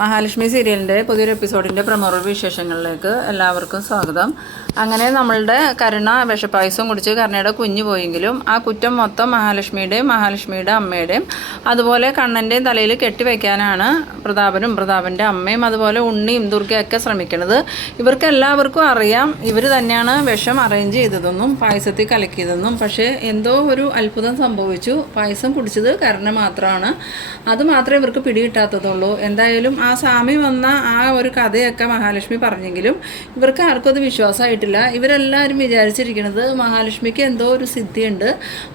മഹാലക്ഷ്മി സീരിയലിൻ്റെ പുതിയൊരു എപ്പിസോഡിൻ്റെ പ്രമോറൽ വിശേഷങ്ങളിലേക്ക് എല്ലാവർക്കും സ്വാഗതം. അങ്ങനെ നമ്മളുടെ കരുണ വിഷപ്പായസം കുടിച്ച് കരുണയുടെ കുഞ്ഞ് പോയെങ്കിലും ആ കുറ്റം മൊത്തം മഹാലക്ഷ്മിയുടെ അമ്മയുടെയും അതുപോലെ കണ്ണൻ്റെയും തലയിൽ കെട്ടിവെക്കാനാണ് പ്രതാപൻ്റെ അമ്മയും അതുപോലെ ഉണ്ണിയും ദുർഗയൊക്കെ ശ്രമിക്കുന്നത്. ഇവർക്ക് എല്ലാവർക്കും അറിയാം ഇവർ തന്നെയാണ് വിഷം അറേഞ്ച് ചെയ്തതെന്നും പായസത്തിൽ കലക്കിയതെന്നും. പക്ഷേ എന്തോ ഒരു അത്ഭുതം സംഭവിച്ചു. പായസം കുടിച്ചത് കരുണ മാത്രമാണ്. അത് മാത്രമേ ഇവർക്ക് പിടികിട്ടാത്തതുള്ളൂ. എന്തായാലും ആ സ്വാമി വന്ന ആ ഒരു കഥയൊക്കെ മഹാലക്ഷ്മി പറഞ്ഞെങ്കിലും ഇവർക്ക് ആർക്കും അത് വിശ്വാസമായിട്ടില്ല. ഇവരെല്ലാവരും വിചാരിച്ചിരിക്കുന്നത് മഹാലക്ഷ്മിക്ക് എന്തോ ഒരു സിദ്ധിയുണ്ട്,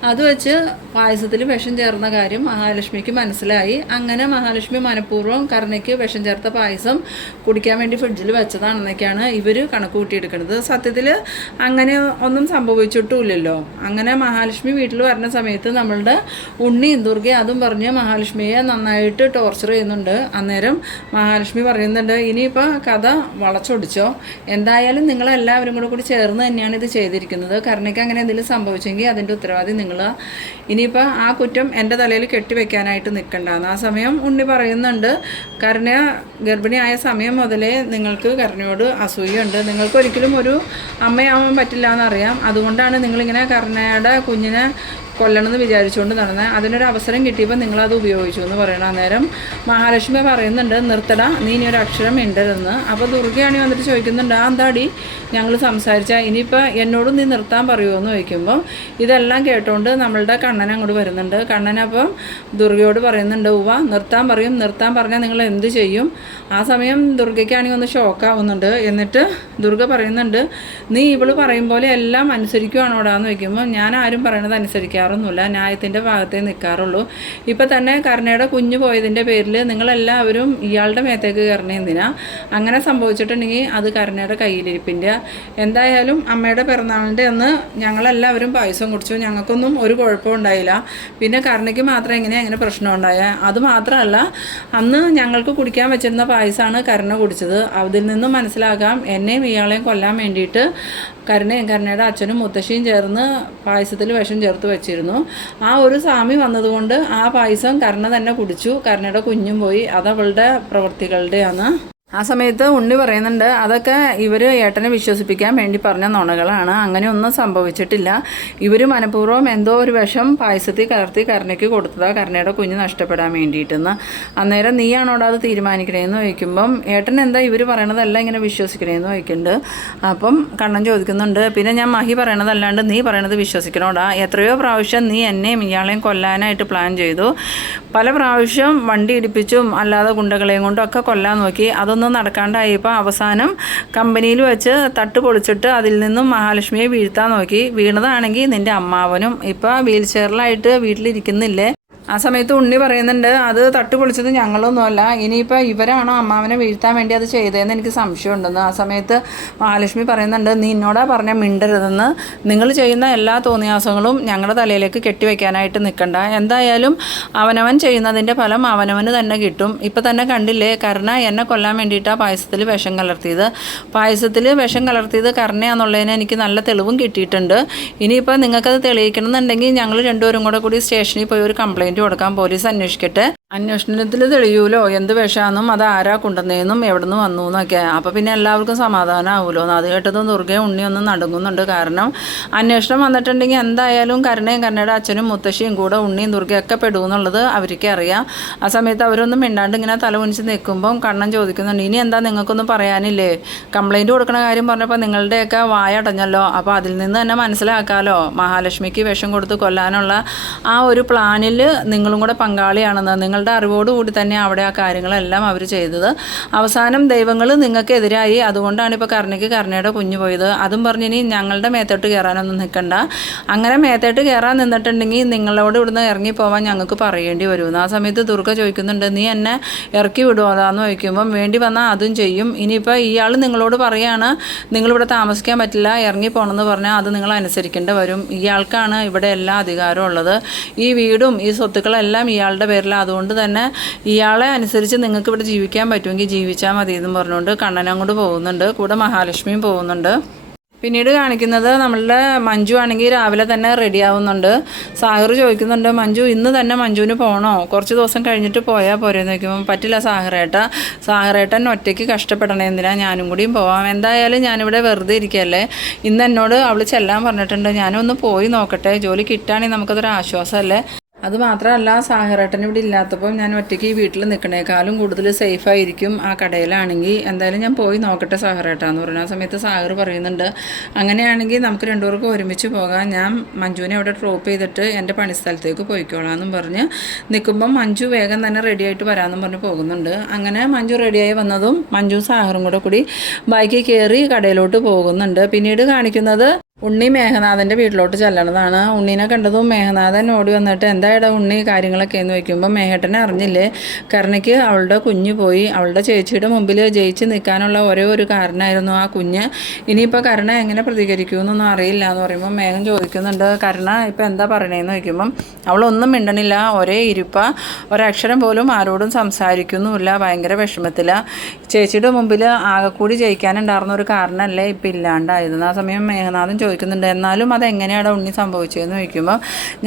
അത് വെച്ച് പായസത്തിൽ വിഷം ചേർന്ന കാര്യം മഹാലക്ഷ്മിക്ക് മനസ്സിലായി. അങ്ങനെ മഹാലക്ഷ്മി മനഃപൂർവ്വം കരുണയ്ക്ക് വിഷം ചേർത്ത പായസം കുടിക്കാൻ വേണ്ടി ഫ്രിഡ്ജിൽ വെച്ചതാണെന്നൊക്കെയാണ് ഇവർ കണക്ക് കൂട്ടിയെടുക്കുന്നത്. സത്യത്തിൽ അങ്ങനെ ഒന്നും സംഭവിച്ചിട്ടുമില്ലല്ലോ. അങ്ങനെ മഹാലക്ഷ്മി വീട്ടിൽ വരുന്ന സമയത്ത് നമ്മളുടെ ഉണ്ണി ദുർഗ അതും പറഞ്ഞ് മഹാലക്ഷ്മിയെ നന്നായിട്ട് ടോർച്ചർ ചെയ്യുന്നുണ്ട്. അന്നേരം മഹാലക്ഷ്മി പറയുന്നുണ്ട്, ഇനിയിപ്പോൾ കഥ വളച്ചൊടിച്ചോ, എന്തായാലും നിങ്ങളെല്ലാവരും കൂടി ചേർന്ന് തന്നെയാണ് ഇത് ചെയ്തിരിക്കുന്നത്. കരുണയ്ക്ക് അങ്ങനെ എന്തെങ്കിലും സംഭവിച്ചെങ്കിൽ അതിൻ്റെ ഉത്തരവാദി നിങ്ങൾ. ഇനിയിപ്പോൾ ആ കുറ്റം എൻ്റെ തലയിൽ കെട്ടിവെക്കാനായിട്ട് നിൽക്കണ്ടെന്ന്. ആ സമയം ഉണ്ണി പറയുന്നുണ്ട്, കരുണ ഗർഭിണിയായ സമയം മുതലേ നിങ്ങൾക്ക് കരുണയോട് അസൂയുണ്ട്. നിങ്ങൾക്ക് ഒരിക്കലും ഒരു അമ്മയാവാൻ പറ്റില്ല എന്നറിയാം. അതുകൊണ്ടാണ് നിങ്ങളിങ്ങനെ കരുണയുടെ കുഞ്ഞിനെ കൊല്ലണമെന്ന് വിചാരിച്ചുകൊണ്ട് നടന്നത്. അതിനൊരു അവസരം കിട്ടിയപ്പോൾ നിങ്ങളത് ഉപയോഗിച്ചു എന്ന് പറയണം. അന്നേരം മഹാലക്ഷ്മി പറയുന്നുണ്ട്, നിർത്തടാ, നീ ഇനി ഒരു അക്ഷരം മിണ്ടരുതെന്ന്. അപ്പോൾ ദുർഗയാണെങ്കിൽ വന്നിട്ട് ചോദിക്കുന്നുണ്ട്, ആ എന്താടി ഞങ്ങൾ സംസാരിച്ചാൽ ഇനിയിപ്പോൾ എന്നോടും നീ നിർത്താൻ പറയുമോ എന്ന് ചോദിക്കുമ്പം ഇതെല്ലാം കേട്ടോണ്ട് നമ്മളുടെ കണ്ണൻ അങ്ങോട്ട് വരുന്നുണ്ട്. കണ്ണനപ്പം ദുർഗയോട് പറയുന്നുണ്ട്, ഉവ്വ നിർത്താൻ പറയും, നിർത്താൻ പറഞ്ഞാൽ നിങ്ങൾ എന്ത് ചെയ്യും? ആ സമയം ദുർഗയ്ക്കാണെങ്കിൽ ഒന്ന് ഷോക്കാവുന്നുണ്ട്. എന്നിട്ട് ദുർഗ പറയുന്നുണ്ട്, നീ ഇവള് പറയും പോലെ എല്ലാം അനുസരിക്കുവാണോടാന്ന് ചോദിക്കുമ്പോൾ ഞാൻ ആരും പറയണത് അനുസരിക്കാറൊന്നുമില്ല, ന്യായത്തിൻ്റെ ഭാഗത്തേ നിൽക്കാറുള്ളൂ. ഇപ്പം തന്നെ കരുണയുടെ കുഞ്ഞ് പോയതിൻ്റെ പേരിൽ നിങ്ങളെല്ലാവരും ഇയാളുടെ മേത്തേക്ക് കയറണേ എന്തിനാ? അങ്ങനെ സംഭവിച്ചിട്ടുണ്ടെങ്കിൽ അത് കരുണയുടെ കയ്യിലിരിപ്പിൻ്റെ. എന്തായാലും അമ്മയുടെ പിറന്നാളിൻ്റെ അന്ന് ഞങ്ങളെല്ലാവരും പായസം കുടിച്ചു, ഞങ്ങൾക്കൊന്നും ഒരു കുഴപ്പവും ഉണ്ടായില്ല. പിന്നെ കരുണയ്ക്ക് മാത്രം അങ്ങനെ പ്രശ്നം ഉണ്ടായ. അതുമാത്രമല്ല, അന്ന് ഞങ്ങൾക്ക് കുടിക്കാൻ വെച്ചിരുന്ന പായസമാണ് കരുണ കുടിച്ചത്. അതിൽ നിന്നും മനസ്സിലാക്കാം എന്നെയും ഇയാളെയും കൊല്ലാൻ വേണ്ടിയിട്ട് കരുണയുടെ അച്ഛനും മുത്തശ്ശിയും ചേർന്ന് പായസത്തിൽ വിഷം ചേർത്ത് വെച്ചിരുന്നു. ആ ഒരു സ്വാമി വന്നതുകൊണ്ട് ആ പായസം കരുണ തന്നെ കുടിച്ചു, കരുണയുടെ കുഞ്ഞും പോയി. അതവളുടെ പ്രവൃത്തികളുടെയാണ്. ആ സമയത്ത് ഉണ്ണി പറയുന്നുണ്ട്, അതൊക്കെ ഇവർ ഏട്ടനെ വിശ്വസിപ്പിക്കാൻ വേണ്ടി പറഞ്ഞ നുണകളാണ്, അങ്ങനെയൊന്നും സംഭവിച്ചിട്ടില്ല. ഇവർ മനഃപൂർവ്വം എന്തോ ഒരു വിഷം പായസത്തിൽ കലർത്തി കരുണയ്ക്ക് കൊടുത്തതാണ് കരുണയുടെ കുഞ്ഞ് നഷ്ടപ്പെടാൻ വേണ്ടിയിട്ടെന്ന്. അന്നേരം നീയാണോടാ അത് തീരുമാനിക്കണേന്ന് ചോദിക്കുമ്പം ഏട്ടൻ എന്താ ഇവർ പറയണതല്ല ഇങ്ങനെ വിശ്വസിക്കണേന്ന് ചോദിക്കുന്നുണ്ട്. അപ്പം കണ്ണൻ ചോദിക്കുന്നുണ്ട്, പിന്നെ ഞാൻ മഹി പറയണതല്ലാണ്ട് നീ പറയണത് വിശ്വസിക്കണോടാ? എത്രയോ പ്രാവശ്യം നീ എന്നെയും ഇയാളെയും കൊല്ലാനായിട്ട് പ്ലാൻ ചെയ്തു, പല പ്രാവശ്യം വണ്ടി ഇടിപ്പിച്ചും അല്ലാതെ ഗുണ്ടകളെയും കൊണ്ടും ഒക്കെ കൊല്ലാൻ നോക്കി. അതൊന്നും നടക്കാണ്ടായപ്പോൾ അവസാനം കമ്പനിയിൽ വെച്ച് തട്ട് പൊളിച്ചിട്ട് അതിൽ നിന്നും മഹാലക്ഷ്മിയെ വീഴ്ത്താൻ നോക്കി. വീണതാണെങ്കിൽ നിൻ്റെ അമ്മാവനും ഇപ്പോൾ വീൽ ചെയറിലായിട്ട് വീട്ടിലിരിക്കുന്നില്ലേ. ആ സമയത്ത് ഉണ്ണി പറയുന്നുണ്ട്, അത് തട്ട് പൊളിച്ചത് ഞങ്ങളൊന്നുമല്ല, ഇനിയിപ്പോൾ ഇവരാണോ അമ്മാവനെ വീഴ്ത്താൻ വേണ്ടി അത് ചെയ്തതെന്ന് എനിക്ക് സംശയമുണ്ടെന്ന്. ആ സമയത്ത് മഹാലക്ഷ്മി പറയുന്നുണ്ട്, നീ എന്നോടാ പറഞ്ഞ മിണ്ടരുതെന്ന്. നിങ്ങൾ ചെയ്യുന്ന എല്ലാ തോന്നിയാസങ്ങളും ഞങ്ങളുടെ തലയിലേക്ക് കെട്ടിവെക്കാനായിട്ട് നിൽക്കണ്ട. എന്തായാലും അവനവൻ ചെയ്യുന്നതിൻ്റെ ഫലം അവനവന് തന്നെ കിട്ടും. ഇപ്പം തന്നെ കണ്ടില്ലേ, കരുണ എന്നെ കൊല്ലാൻ വേണ്ടിയിട്ടാണ് പായസത്തിൽ വിഷം കലർത്തിയത്. പായസത്തിൽ വിഷം കലർത്തിയത് കരുണയാണെന്നുള്ളതിന് എനിക്ക് നല്ല തെളിവും കിട്ടിയിട്ടുണ്ട്. ഇനിയിപ്പോൾ നിങ്ങൾക്കത് തെളിയിക്കണമെന്നുണ്ടെങ്കിൽ ഞങ്ങൾ രണ്ടുപേരും കൂടി സ്റ്റേഷനിൽ പോയി ഒരു കംപ്ലയിൻറ്റ് കൊടുക്കാൻ പോലീസ് അന്വേഷിക്കട്ടെ. അന്വേഷണത്തിൽ തെളിയൂലോ എന്ത് വിഷമാണെന്നും അത് ആരാ കൊണ്ടുവന്നതെന്നും എവിടെ നിന്ന് വന്നു എന്നൊക്കെ. അപ്പോൾ പിന്നെ എല്ലാവർക്കും സമാധാനമാവുമല്ലോ എന്ന്. അത് കേട്ടതും ദുർഗയും ഉണ്ണിയൊന്നും നടുങ്ങുന്നുണ്ട്. കാരണം അന്വേഷണം വന്നിട്ടുണ്ടെങ്കിൽ എന്തായാലും കരുണയുടെ അച്ഛനും മുത്തശ്ശിയും കൂടെ ഉണ്ണിയും ദുർഗയൊക്കെ പെടുമെന്നുള്ളത് അവർക്ക് അറിയാം. ആ സമയത്ത് അവരൊന്നും മിണ്ടാണ്ട് ഇങ്ങനെ തല കുനിച്ച് നിൽക്കുമ്പം കണ്ണൻ ചോദിക്കുന്നുണ്ട്, ഇനി എന്താ നിങ്ങൾക്കൊന്നും പറയാനില്ലേ? കംപ്ലയിൻറ്റ് കൊടുക്കണ കാര്യം പറഞ്ഞപ്പോൾ നിങ്ങളുടെയൊക്കെ വായടഞ്ഞല്ലോ. അപ്പോൾ അതിൽ നിന്ന് തന്നെ മനസ്സിലാക്കാമല്ലോ മഹാലക്ഷ്മിക്ക് വിഷം കൊടുത്ത് കൊല്ലാനുള്ള ആ ഒരു പ്ലാനിൽ നിങ്ങളും കൂടെ പങ്കാളിയാണെന്ന്. നിങ്ങളുടെ അറിവോടുകൂടി തന്നെ അവിടെ ആ കാര്യങ്ങളെല്ലാം അവർ ചെയ്തത്. അവസാനം ദൈവങ്ങൾ നിങ്ങൾക്ക് എതിരായി. അതുകൊണ്ടാണ് ഇപ്പോൾ കരുണയുടെ കുഞ്ഞു പോയത്. അതും പറഞ്ഞിനി ഞങ്ങളുടെ മേത്തോട്ട് കയറാനൊന്നും നിൽക്കണ്ട. അങ്ങനെ മേത്തോട്ട് കയറാൻ നിന്നിട്ടുണ്ടെങ്കിൽ നിങ്ങളോട് ഇവിടുന്ന് ഇറങ്ങിപ്പോവാൻ ഞങ്ങൾക്ക് പറയേണ്ടി വരുമെന്ന്. ആ സമയത്ത് ദുർഗ ചോദിക്കുന്നുണ്ട്, നീ എന്നെ ഇറക്കി വിടുമോ അതാന്ന് ചോദിക്കുമ്പം വേണ്ടി വന്നാൽ അതും ചെയ്യും. ഇനിയിപ്പോൾ ഇയാൾ നിങ്ങളോട് പറയുകയാണ് നിങ്ങളിവിടെ താമസിക്കാൻ പറ്റില്ല, ഇറങ്ങിപ്പോകണമെന്ന് പറഞ്ഞാൽ അത് നിങ്ങൾ അനുസരിക്കേണ്ടി വരും. ഇയാൾക്കാണ് ഇവിടെ എല്ലാ അധികാരവും ഉള്ളത്. ഈ വീടും ഈ സ്വത്തുക്കളെല്ലാം ഇയാളുടെ പേരിലാണ്. അതുകൊണ്ട് തന്നെ ഇയാളെ അനുസരിച്ച് നിങ്ങൾക്ക് ഇവിടെ ജീവിക്കാൻ പറ്റുമെങ്കിൽ ജീവിച്ചാൽ മതി എന്നും പറഞ്ഞുകൊണ്ട് കണ്ണൻ അങ്ങോട്ട് പോകുന്നുണ്ട്. കൂടെ മഹാലക്ഷ്മിയും പോകുന്നുണ്ട്. പിന്നീട് കാണിക്കുന്നത് നമ്മളുടെ മഞ്ജു ആണെങ്കിൽ രാവിലെ തന്നെ റെഡി ആവുന്നുണ്ട്. സാഹിർ ചോദിക്കുന്നുണ്ട്, മഞ്ജു ഇന്ന് തന്നെ മഞ്ജുവിന് പോകണോ, കുറച്ച് ദിവസം കഴിഞ്ഞിട്ട് പോയാൽ പോരെന്ന് ചോദിക്കുമ്പോൾ പറ്റില്ല സാഹിറേട്ടൻ ഒറ്റയ്ക്ക് കഷ്ടപ്പെടണേ, എന്തിനാ ഞാനും കൂടിയും പോവാം, എന്തായാലും ഞാനിവിടെ വെറുതെ ഇരിക്കുകയല്ലേ, ഇന്ന് എന്നോട് അവൾ ചെല്ലാൻ പറഞ്ഞിട്ടുണ്ട്, ഞാനൊന്ന് പോയി നോക്കട്ടെ, ജോലി കിട്ടുകയാണെങ്കിൽ നമുക്കതൊരു ആശ്വാസമല്ലേ. അതുമാത്രമല്ല സാഹിറേട്ടൻ ഇവിടെ ഇല്ലാത്തപ്പോൾ ഞാൻ ഒറ്റയ്ക്ക് ഈ വീട്ടിൽ നിൽക്കണേക്കാളും കൂടുതൽ സേഫായിരിക്കും ആ കടയിലാണെങ്കിൽ, എന്തായാലും ഞാൻ പോയി നോക്കട്ടെ സാഹിറേട്ടാന്ന് പറഞ്ഞ. ആ സമയത്ത് സാഹിർ പറയുന്നുണ്ട്, അങ്ങനെയാണെങ്കിൽ നമുക്ക് രണ്ടുപേർക്കും ഒരുമിച്ച് പോകാം, ഞാൻ മഞ്ജുവിനെ അവിടെ ഡ്രോപ്പ് ചെയ്തിട്ട് എൻ്റെ പണിസ്ഥലത്തേക്ക് പോയിക്കോളാം എന്നും പറഞ്ഞ് നിൽക്കുമ്പം മഞ്ജു വേഗം തന്നെ റെഡിയായിട്ട് വരാമെന്നും പറഞ്ഞ് പോകുന്നുണ്ട്. അങ്ങനെ മഞ്ജു റെഡിയായി വന്നതും മഞ്ജു സാഹിറും കൂടി ബൈക്കിൽ കയറി കടയിലോട്ട് പോകുന്നുണ്ട്. പിന്നീട് കാണിക്കുന്നത് ഉണ്ണി മേഘനാഥൻ്റെ വീട്ടിലോട്ട് ചെല്ലണതാണ്. ഉണ്ണീനെ കണ്ടതും മേഘനാഥൻ ഓടി വന്നിട്ട് എന്തായിടാ ഉണ്ണി കാര്യങ്ങളൊക്കെ എന്ന് വയ്ക്കുമ്പോൾ മേഘട്ടനെ അറിഞ്ഞില്ലേ, കരുണയ്ക്ക് അവളുടെ കുഞ്ഞ് പോയി, അവളുടെ ചേച്ചിയുടെ മുമ്പിൽ ജയിച്ച് നിൽക്കാനുള്ള ഒരേ ഒരു കാരണമായിരുന്നു ആ കുഞ്ഞ്, ഇനിയിപ്പോൾ കരുണ എങ്ങനെ പ്രതികരിക്കുമെന്നൊന്നും അറിയില്ല എന്ന് പറയുമ്പോൾ മേഘൻ ചോദിക്കുന്നുണ്ട്, കരുണ ഇപ്പം എന്താ പറയണേന്ന് വയ്ക്കുമ്പം അവളൊന്നും മിണ്ടണില്ല, ഒരേ ഇരിപ്പ, ഒരക്ഷരം പോലും ആരോടും സംസാരിക്കുന്നുമില്ല, ഭയങ്കര വിഷമത്തിലാണ്, ചേച്ചിയുടെ മുമ്പിൽ ആകെക്കൂടി ജയിക്കാനുണ്ടായിരുന്ന ഒരു കാരണമല്ലേ ഇപ്പം ഇല്ലാണ്ടായിരുന്നു. ആ സമയം മേഘനാഥൻ ചോദിക്കുന്നുണ്ട്, എന്നാലും അതെങ്ങനെയാണ് ഉണ്ണി സംഭവിച്ചതെന്ന് ചോദിക്കുമ്പോൾ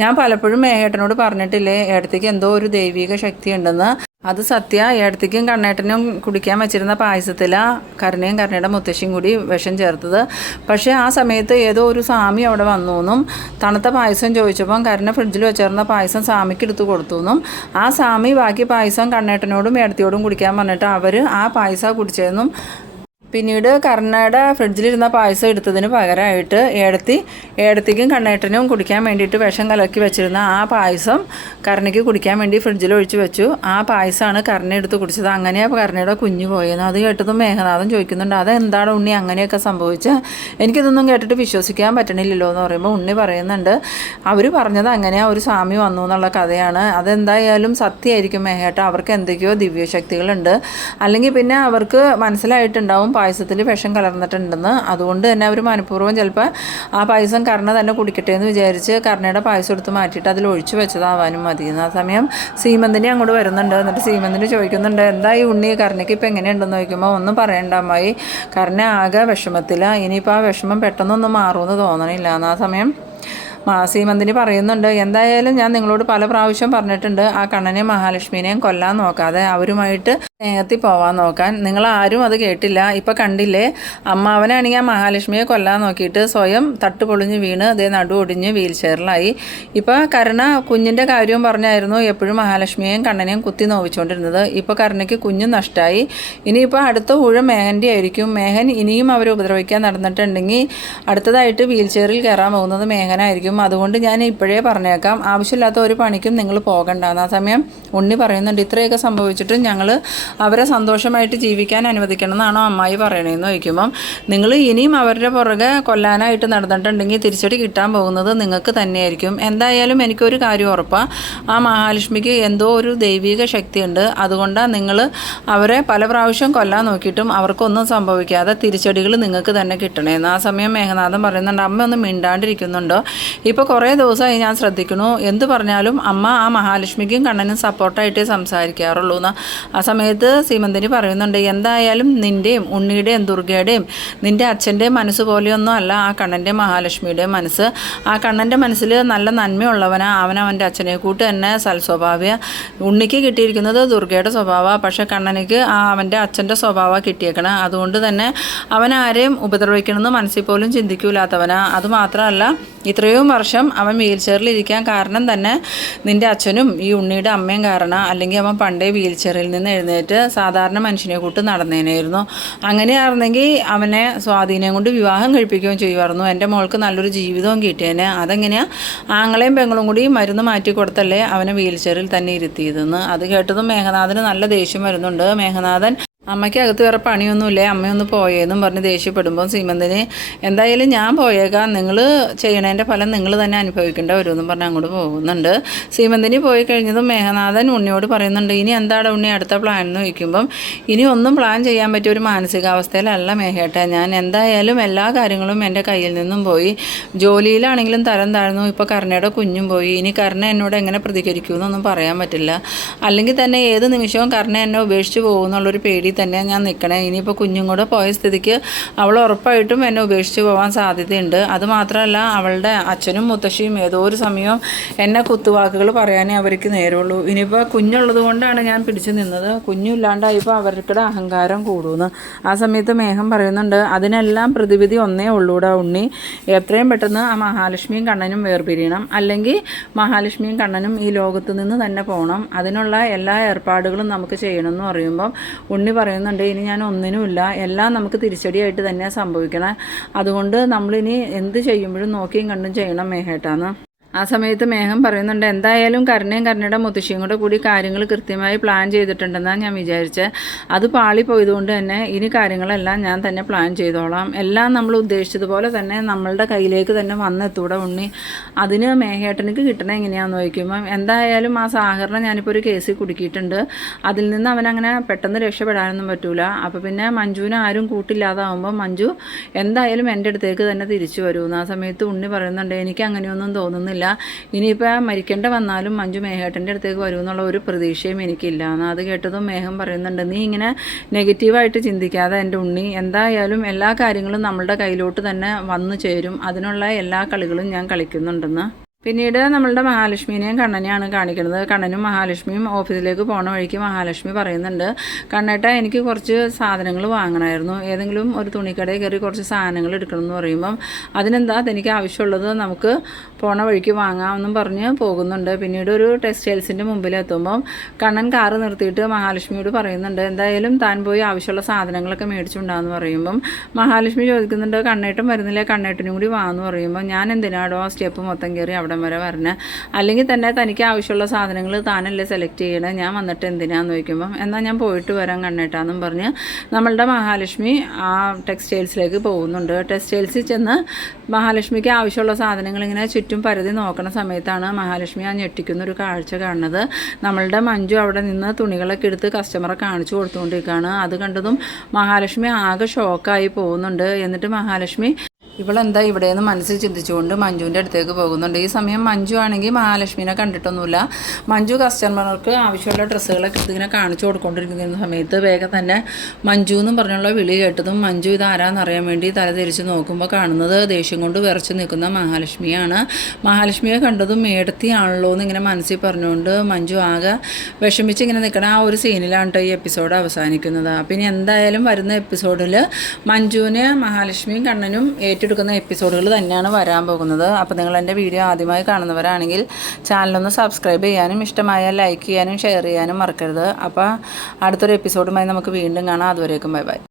ഞാൻ പലപ്പോഴും മേഘേട്ടനോട് പറഞ്ഞിട്ടില്ലേ ഏടത്തേക്ക് എന്തോ ഒരു ദൈവിക ശക്തി ഉണ്ടെന്ന്, അത് സത്യ, ഏടത്തേക്കും കണ്ണേട്ടനും കുടിക്കാൻ വെച്ചിരുന്ന പായസത്തിലാണ് കരുണയും കരുണയുടെ മുത്തശ്ശിയും കൂടി വിഷം ചേർത്തത്, പക്ഷേ ആ സമയത്ത് ഏതോ ഒരു സ്വാമി അവിടെ വന്നു എന്നും തണുത്ത പായസം ചോദിച്ചപ്പം കരുണ ഫ്രിഡ്ജിൽ വെച്ചിരുന്ന പായസം സ്വാമിക്ക് എടുത്ത് കൊടുത്തു എന്നും ആ സ്വാമി ബാക്കി പായസം കണ്ണേട്ടനോടും ഏടത്തിയോടും കുടിക്കാൻ പറഞ്ഞിട്ട് അവർ ആ പായസം കുടിച്ചതെന്നും പിന്നീട് കരുണയുടെ ഫ്രിഡ്ജിലിരുന്ന പായസം എടുത്തതിന് പകരമായിട്ട് ഏടത്തിക്കും കണ്ണേട്ടനും കുടിക്കാൻ വേണ്ടിയിട്ട് വിഷം കലക്കി വെച്ചിരുന്ന ആ പായസം കരുണയ്ക്ക് കുടിക്കാൻ വേണ്ടി ഫ്രിഡ്ജിൽ ഒഴിച്ച് വെച്ചു, ആ പായസമാണ് കരുണ എടുത്ത് കുടിച്ചത്, അങ്ങനെയാണ് കരുണയുടെ കുഞ്ഞ് പോയെന്ന്. അത് കേട്ടതും മേഘനാഥൻ ചോദിക്കുന്നുണ്ട്, അതെന്താണ് ഉണ്ണി അങ്ങനെയൊക്കെ സംഭവിച്ചത്, എനിക്കിതൊന്നും കേട്ടിട്ട് വിശ്വസിക്കാൻ പറ്റണില്ലല്ലോ എന്ന് പറയുമ്പോൾ ഉണ്ണി പറയുന്നുണ്ട്, അവർ പറഞ്ഞത് അങ്ങനെയാണ്, ഒരു സ്വാമി വന്നു എന്നുള്ള കഥയാണ്, അതെന്തായാലും സത്യമായിരിക്കും മേഘേട്ട, അവർക്ക് എന്തൊക്കെയോ ദിവ്യശക്തികളുണ്ട്, അല്ലെങ്കിൽ പിന്നെ അവർക്ക് മനസ്സിലായിട്ടുണ്ടാവും പായസത്തിൽ വിഷം കലർന്നിട്ടുണ്ടെന്ന്, അതുകൊണ്ട് തന്നെ അവർ മനഃപൂർവ്വം ചിലപ്പോൾ ആ പായസം കരുണ തന്നെ കുടിക്കട്ടെ എന്ന് വിചാരിച്ച് കരുണയുടെ പായസം എടുത്ത് മാറ്റിയിട്ട് അതിൽ ഒഴിച്ചു വെച്ചതാവാനും മതിയെന്ന്. ആ സമയം സീമന്തിനി അങ്ങോട്ട് വരുന്നുണ്ട്. എന്നിട്ട് സീമന്തിനി ചോദിക്കുന്നുണ്ട്, എന്തായി ഉണ്ണി, കരുണയ്ക്ക് ഇപ്പം എങ്ങനെയുണ്ടെന്ന് ചോദിക്കുമ്പോൾ ഒന്നും പറയണ്ട അമ്മായി, കരുണ ആകെ വിഷമത്തിലാണ്, ഇനിയിപ്പോൾ ആ വിഷമം പെട്ടെന്നൊന്നും മാറുമെന്ന് തോന്നണില്ല എന്ന്. ആ സമയം സീമന്തിനി പറയുന്നുണ്ട്, എന്തായാലും ഞാൻ നിങ്ങളോട് പല പ്രാവശ്യം പറഞ്ഞിട്ടുണ്ട് ആ കണ്ണനെയും മഹാലക്ഷ്മിനെയും കൊല്ലാൻ നോക്കാതെ അവരുമായിട്ട് സ്നേഹത്തിൽ പോവാൻ നോക്കാൻ, നിങ്ങളാരും അത് കേട്ടില്ല. ഇപ്പം കണ്ടില്ലേ, അമ്മാവനാണെങ്കിൽ ആ മഹാലക്ഷ്മിയെ കൊല്ലാൻ നോക്കിയിട്ട് സ്വയം തട്ടുപൊളിഞ്ഞ് വീണ് അതേ നടു ഒടിഞ്ഞ് വീൽ ചെയറിലായി. ഇപ്പോൾ കരുണ കുഞ്ഞിൻ്റെ കാര്യവും പറഞ്ഞായിരുന്നു എപ്പോഴും മഹാലക്ഷ്മിയെയും കണ്ണനെയും കുത്തി നോവിച്ചുകൊണ്ടിരുന്നത്, ഇപ്പോൾ കരുണയ്ക്ക് കുഞ്ഞും നഷ്ടമായി, ഇനിയിപ്പോൾ അടുത്ത ഊഴം മേഘൻ്റെ ആയിരിക്കും, മേഘൻ ഇനിയും അവരെ ഉപദ്രവിക്കാൻ നടന്നിട്ടുണ്ടെങ്കിൽ അടുത്തതായിട്ട് വീൽ ചെയറിൽ കയറാൻ പോകുന്നത് മേഘനായിരിക്കും, അതുകൊണ്ട് ഞാൻ ഇപ്പോഴേ പറഞ്ഞേക്കാം ആവശ്യമില്ലാത്ത ഒരു പണിക്കും നിങ്ങൾ പോകണ്ടെന്ന്. ആ സമയം ഉണ്ണി പറയുന്നുണ്ട്, ഇത്രയൊക്കെ സംഭവിച്ചിട്ടും ഞങ്ങൾ അവരെ സന്തോഷമായിട്ട് ജീവിക്കാൻ അനുവദിക്കണം എന്നാണോ അമ്മായി പറയണേന്ന് ചോദിക്കുമ്പം നിങ്ങൾ ഇനിയും അവരുടെ പുറകെ കൊല്ലാനായിട്ട് നടന്നിട്ടുണ്ടെങ്കിൽ തിരിച്ചടി കിട്ടാൻ പോകുന്നത് നിങ്ങൾക്ക് തന്നെയായിരിക്കും. എന്തായാലും എനിക്കൊരു കാര്യം ഉറപ്പാണ്, ആ മഹാലക്ഷ്മിക്ക് എന്തോ ഒരു ദൈവിക ശക്തിയുണ്ട്, അതുകൊണ്ടാണ് നിങ്ങൾ അവരെ പല പ്രാവശ്യം കൊല്ലാൻ നോക്കിയിട്ടും അവർക്കൊന്നും സംഭവിക്കാതെ തിരിച്ചടികൾ നിങ്ങൾക്ക് തന്നെ കിട്ടണേന്ന്. ആ സമയം മേഘനാഥൻ പറയുന്നുണ്ട്, അമ്മ ഒന്നും മിണ്ടാണ്ടിരിക്കുന്നുണ്ടോ, ഇപ്പോൾ കുറേ ദിവസമായി ഞാൻ ശ്രദ്ധിക്കുന്നു, എന്ത് പറഞ്ഞാലും അമ്മ ആ മഹാലക്ഷ്മിക്കും കണ്ണനും സപ്പോർട്ടായിട്ടേ സംസാരിക്കാറുള്ളൂ എന്ന്. ആ സമയത്ത് സീമന്തിനി പറയുന്നുണ്ട്, എന്തായാലും നിൻ്റെയും ഉണ്ണിയുടെയും ദുർഗയുടെയും നിൻ്റെ അച്ഛൻ്റെയും മനസ്സ് പോലെയൊന്നും അല്ല ആ കണ്ണൻ്റെയും മഹാലക്ഷ്മിയുടെയും മനസ്സ്, ആ കണ്ണൻ്റെ മനസ്സിൽ നല്ല നന്മയുള്ളവനാ, അവൻ്റെ അച്ഛനെ കൂട്ട് തന്നെ സൽസ്വഭാവിയ. ഉണ്ണിക്ക് കിട്ടിയിരിക്കുന്നത് ദുർഗയുടെ സ്വഭാവമാണ്, പക്ഷേ കണ്ണനിക്ക് അവൻ്റെ അച്ഛൻ്റെ സ്വഭാവമാണ് കിട്ടിയേക്കണം, അതുകൊണ്ട് തന്നെ അവൻ ആരെയും ഉപദ്രവിക്കണമെന്ന് മനസ്സിൽ പോലും ചിന്തിക്കൂലാത്തവനാ. അതുമാത്രമല്ല ഇത്രയും വർഷം അവൻ വീൽ ചെയറിൽ ഇരിക്കാൻ കാരണം തന്നെ നിൻ്റെ അച്ഛനും ഈ ഉണ്ണിയുടെ അമ്മയും കാരണം, അല്ലെങ്കിൽ അവൻ പണ്ടേ വീൽ ചെയറിൽ നിന്ന് എഴുന്നേറ്റ് സാധാരണ മനുഷ്യനെ കൂട്ട് നടന്നേനായിരുന്നു, അങ്ങനെയായിരുന്നെങ്കിൽ അവനെ സ്വാധീനം കൊണ്ട് വിവാഹം കഴിപ്പിക്കുകയും ചെയ്യുമായിരുന്നു, എൻ്റെ മോൾക്ക് നല്ലൊരു ജീവിതവും കിട്ടിയേനെ, അതെങ്ങനെയാണ് ആങ്ങളെയും പെങ്ങളും കൂടി മരുന്ന് മാറ്റി കൊടുത്തല്ലേ അവനെ വീൽ ചെയറിൽ തന്നെ ഇരുത്തിയതെന്ന്. അത് കേട്ടതും മേഘനാഥന് നല്ല ദേഷ്യം വരുന്നുണ്ട്. മേഘനാഥൻ അമ്മയ്ക്ക് അകത്ത് വേറെ പണിയൊന്നുമില്ലേ, അമ്മയൊന്ന് പോയേന്നും പറഞ്ഞ് ദേഷ്യപ്പെടുമ്പോൾ സീമന്തിന് എന്തായാലും ഞാൻ പോയേക്കാം, നിങ്ങൾ ചെയ്യണതിൻ്റെ ഫലം നിങ്ങൾ തന്നെ അനുഭവിക്കേണ്ട വരുമെന്നും പറഞ്ഞ് അങ്ങോട്ട് പോകുന്നുണ്ട്. സീമന്തിനി പോയി കഴിഞ്ഞതും മേഘനാഥൻ ഉണ്ണിയോട് പറയുന്നുണ്ട്, ഇനി എന്താണ് ഉണ്ണി അടുത്ത പ്ലാൻ എന്ന് ചോദിക്കുമ്പം ഇനി ഒന്നും പ്ലാൻ ചെയ്യാൻ പറ്റിയ ഒരു മാനസികാവസ്ഥയിലല്ല മേഘേട്ട ഞാൻ, എന്തായാലും എല്ലാ കാര്യങ്ങളും എൻ്റെ കയ്യിൽ നിന്നും പോയി, ജോലിയിലാണെങ്കിലും തരം താഴ്ന്നു, ഇപ്പോൾ കരുണയുടെ കുഞ്ഞും പോയി, ഇനി കരുണ എന്നോട് എങ്ങനെ പ്രതികരിക്കുമെന്നൊന്നും പറയാൻ പറ്റില്ല, അല്ലെങ്കിൽ തന്നെ ഏത് നിമിഷവും കരുണ എന്നെ ഉപേക്ഷിച്ച് പോകുമെന്നുള്ളൊരു പേടി തന്നെ ഞാൻ നിൽക്കണേ. ഇനിയിപ്പോൾ കുഞ്ഞും കൂടെ പോയ സ്ഥിതിക്ക് അവൾ ഉറപ്പായിട്ടും എന്നെ ഉപേക്ഷിച്ച് പോകാൻ സാധ്യതയുണ്ട്. അതുമാത്രമല്ല അവളുടെ അച്ഛനും മുത്തശ്ശിയും ഏതോ ഒരു സമയം എന്നെ കുത്തുവാക്കുകൾ പറയാനേ അവർക്ക് നേരുള്ളൂ. ഇനിയിപ്പോൾ കുഞ്ഞുള്ളത് കൊണ്ടാണ് ഞാൻ പിടിച്ചു നിന്നത്. കുഞ്ഞില്ലാണ്ടായപ്പോൾ അവരുടെ അഹങ്കാരം കൂടുന്നു. ആ സമയത്ത് മേഘം പറയുന്നുണ്ട്, അതിനെല്ലാം പ്രതിവിധി ഒന്നേ ഉള്ളൂടാ ഉണ്ണി, എത്രയും പെട്ടെന്ന് ആ മഹാലക്ഷ്മിയും കണ്ണനും വേർപിരിയണം, അല്ലെങ്കിൽ മഹാലക്ഷ്മിയും കണ്ണനും ഈ ലോകത്ത് നിന്ന് തന്നെ പോകണം. അതിനുള്ള എല്ലാ ഏർപ്പാടുകളും നമുക്ക് ചെയ്യണമെന്ന് പറയുമ്പം ഉണ്ണി പറയുന്നുണ്ട്, ഇനി ഞാൻ ഒന്നിനുമില്ല, എല്ലാം നമുക്ക് തിരിച്ചടിയായിട്ട് തന്നെ സംഭവിക്കണം. അതുകൊണ്ട് നമ്മളിനി എന്ത് ചെയ്യുമ്പോഴും നോക്കിയും കണ്ടും ചെയ്യണം മേഘേട്ടാന്ന്. ആ സമയത്ത് മേഘം പറയുന്നുണ്ട്, എന്തായാലും കരുണയും കരുണയുടെ മുത്തശ്ശിയും കൂടി കാര്യങ്ങൾ കൃത്യമായി പ്ലാൻ ചെയ്തിട്ടുണ്ടെന്നാണ് ഞാൻ വിചാരിച്ചത്. അത് പാളിപ്പോയതുകൊണ്ട് തന്നെ ഇനി കാര്യങ്ങളെല്ലാം ഞാൻ തന്നെ പ്ലാൻ ചെയ്തോളാം. എല്ലാം നമ്മൾ ഉദ്ദേശിച്ചതുപോലെ തന്നെ നമ്മളുടെ കയ്യിലേക്ക് തന്നെ വന്നെത്തൂടെ ഉണ്ണി. അതിന് മേഘേട്ടനിക്ക് കിട്ടണ എങ്ങനെയാണെന്ന് ചോദിക്കുമ്പം എന്തായാലും ആ സാഹറിനെ ഞാനിപ്പോൾ ഒരു കേസിൽ കുടുക്കിയിട്ടുണ്ട്. അതിൽ നിന്ന് അവനങ്ങനെ പെട്ടെന്ന് രക്ഷപ്പെടാനൊന്നും പറ്റൂല. അപ്പോൾ പിന്നെ മഞ്ജുവിനെ ആരും കൂട്ടില്ലാതാവുമ്പോൾ മഞ്ജു എന്തായാലും എൻ്റെ അടുത്തേക്ക് തന്നെ തിരിച്ചു വരുമെന്ന്. ആ സമയത്ത് ഉണ്ണി പറയുന്നുണ്ട്, എനിക്ക് അങ്ങനെയൊന്നും തോന്നുന്നില്ല, ഇനിയിപ്പോൾ മരിക്കേണ്ട വന്നാലും മഞ്ജു മേഘേട്ടൻ്റെ അടുത്തേക്ക് വരുമെന്നുള്ള ഒരു പ്രതീക്ഷയും എനിക്കില്ല എന്ന്. അത് കേട്ടതും മേഘം പറയുന്നുണ്ട്, നീ ഇങ്ങനെ നെഗറ്റീവായിട്ട് ചിന്തിക്കാതെ എൻ്റെ ഉണ്ണി, എന്തായാലും എല്ലാ കാര്യങ്ങളും നമ്മളുടെ കയ്യിലോട്ട് തന്നെ വന്നു ചേരും, അതിനുള്ള എല്ലാ കളികളും ഞാൻ കളിക്കുന്നുണ്ടെന്ന്. പിന്നീട് നമ്മളുടെ മഹാലക്ഷ്മിനെയും കണ്ണനെയാണ് കാണിക്കുന്നത്. കണ്ണനും മഹാലക്ഷ്മിയും ഓഫീസിലേക്ക് പോണ വഴിക്ക് മഹാലക്ഷ്മി പറയുന്നുണ്ട്, കണ്ണേട്ട എനിക്ക് കുറച്ച് സാധനങ്ങൾ വാങ്ങണമായിരുന്നു, ഏതെങ്കിലും ഒരു തുണിക്കടയിൽ കയറി കുറച്ച് സാധനങ്ങൾ എടുക്കണം എന്ന് പറയുമ്പം അതിനെന്താ അതെനിക്ക് ആവശ്യമുള്ളത് നമുക്ക് പോണ വഴിക്ക് വാങ്ങാമെന്നും പറഞ്ഞ് പോകുന്നുണ്ട്. പിന്നീട് ഒരു ടെക്സ്റ്റൈൽസിൻ്റെ മുമ്പിലെത്തുമ്പം കണ്ണൻ കാറ് നിർത്തിയിട്ട് മഹാലക്ഷ്മിയോട് പറയുന്നുണ്ട്, എന്തായാലും താൻ പോയി ആവശ്യമുള്ള സാധനങ്ങളൊക്കെ മേടിച്ചുണ്ടാകുമെന്ന് പറയുമ്പം മഹാലക്ഷ്മി ചോദിക്കുന്നുണ്ട്, കണ്ണേട്ടൻ വരുന്നില്ല, കണ്ണേട്ടനും കൂടി വാങ്ങുമെന്ന് പറയുമ്പോൾ ഞാൻ എന്തിനാടോ ആ സ്റ്റെപ്പ് മൊത്തം കയറി അവിടെ വരെ പറഞ്ഞ്, അല്ലെങ്കിൽ തന്നെ തനിക്ക് ആവശ്യമുള്ള സാധനങ്ങൾ താനല്ലേ സെലക്ട് ചെയ്യണേ, ഞാൻ വന്നിട്ട് എന്തിനാന്ന് ചോദിക്കുമ്പം എന്നാൽ ഞാൻ പോയിട്ട് വരാൻ കണ്ണേട്ടാന്നും പറഞ്ഞ് നമ്മളുടെ മഹാലക്ഷ്മി ആ ടെക്സ്റ്റൈൽസിലേക്ക് പോകുന്നുണ്ട്. ടെക്സ്റ്റൈൽസിൽ ചെന്ന് മഹാലക്ഷ്മിക്ക് ആവശ്യമുള്ള സാധനങ്ങൾ ഇങ്ങനെ ചുറ്റും പരതി നോക്കുന്ന സമയത്താണ് മഹാലക്ഷ്മി ആ ഞെട്ടിക്കുന്ന ഒരു കാഴ്ച കാണുന്നത്. നമ്മളുടെ മഞ്ജു അവിടെ നിന്ന് തുണികളൊക്കെ എടുത്ത് കസ്റ്റമറെ കാണിച്ചു കൊടുത്തുകൊണ്ടിരിക്കുകയാണ്. അത് കണ്ടതും മഹാലക്ഷ്മി ആകെ ഷോക്കായി പോകുന്നുണ്ട്. എന്നിട്ട് മഹാലക്ഷ്മി ഇവളെന്താ ഇവിടെയെന്ന് മനസ്സിൽ ചിന്തിച്ചുകൊണ്ട് മഞ്ജുവിൻ്റെ അടുത്തേക്ക് പോകുന്നുണ്ട്. ഈ സമയം മഞ്ജു ആണെങ്കിൽ മഹാലക്ഷ്മിനെ കണ്ടിട്ടൊന്നുമില്ല. മഞ്ജു കസ്റ്റമർക്ക് ആവശ്യമുള്ള ഡ്രസ്സുകളൊക്കെ ഇങ്ങനെ കാണിച്ചു കൊടുക്കൊണ്ടിരിക്കുന്ന സമയത്ത് വേഗം തന്നെ മഞ്ജു എന്നും പറഞ്ഞുള്ള വിളി കേട്ടതും മഞ്ജു ഇതാരാന്നറിയാൻ വേണ്ടി തലതിരിച്ച് നോക്കുമ്പോൾ കാണുന്നത് ദേഷ്യം കൊണ്ട് വിറച്ച് നിൽക്കുന്ന മഹാലക്ഷ്മിയാണ്. മഹാലക്ഷ്മിയെ കണ്ടതും മേടത്തിയാണല്ലോ എന്ന് ഇങ്ങനെ മനസ്സിൽ പറഞ്ഞുകൊണ്ട് മഞ്ജു ആകെ വിഷമിച്ച് ഇങ്ങനെ നിൽക്കണം. ആ ഒരു സീനിലാണ് കേട്ടോ ഈ എപ്പിസോഡ് അവസാനിക്കുന്നത്. പിന്നെ എന്തായാലും വരുന്ന എപ്പിസോഡിൽ മഞ്ജുവിന് മഹാലക്ഷ്മിയും കണ്ണനും എടുക്കുന്ന എപ്പിസോഡുകൾ തന്നെയാണ് വരാൻ പോകുന്നത്. അപ്പോൾ നിങ്ങൾ എൻ്റെ വീഡിയോ ആദ്യമായി കാണുന്നവരാണെങ്കിൽ ചാനലൊന്ന് സബ്സ്ക്രൈബ് ചെയ്യാനും ഇഷ്ടമായാൽ ലൈക്ക് ചെയ്യാനും ഷെയർ ചെയ്യാനും മറക്കരുത്. അപ്പോൾ അടുത്തൊരു എപ്പിസോഡുമായി നമുക്ക് വീണ്ടും കാണാം. അതുവരേക്കും ബൈ ബൈ.